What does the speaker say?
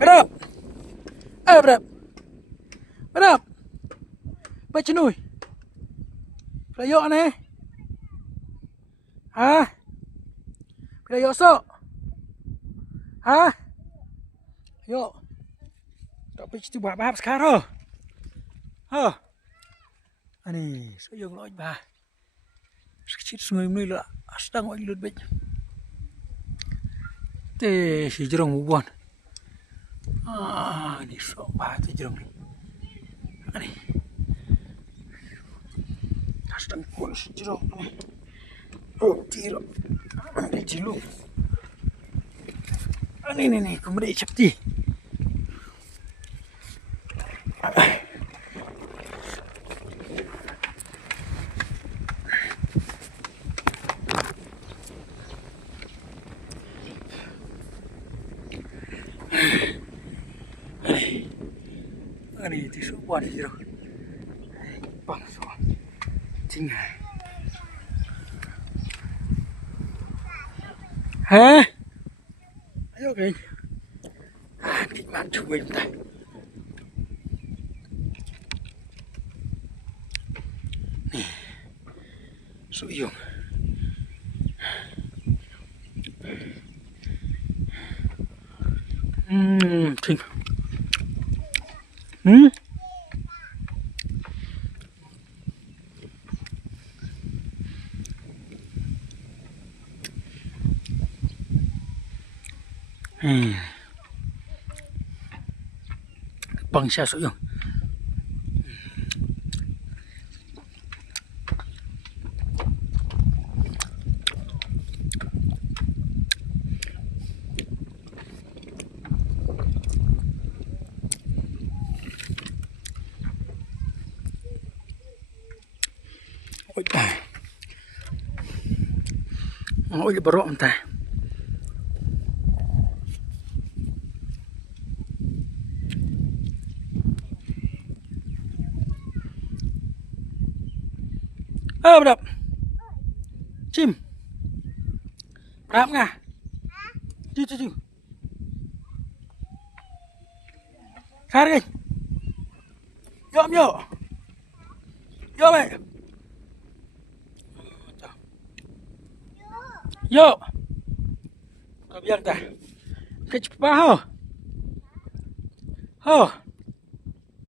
Berap. Berap. Berap. Baca nuôi. Pelayo nè. Hả? Pelayo sok. Hả? Yo. Tak pergi tu buat bahap sekarang. Ha. Ani, so yung loj bah. Sekecil sungai ni lah. Sedang oi lut bet. Teh si jerong bubuan. Ni sok bah tu jerong ni. Ani. Sedang pun si jerong ni. Oh, tiro. Ani jilu. Ni, kemudian cepti. Ini di sebuah di jeruk, bang so, tinggal. Hah? Ayo keng, nikmat cuy bentar. Nih, suyung. Ting. Bangsa suyung. Ôi bro entah. Berap. Chim. Berap ngah? Cu. Kari. Yo. Yo mày. Yo. Kau biar dah. Kecil ho.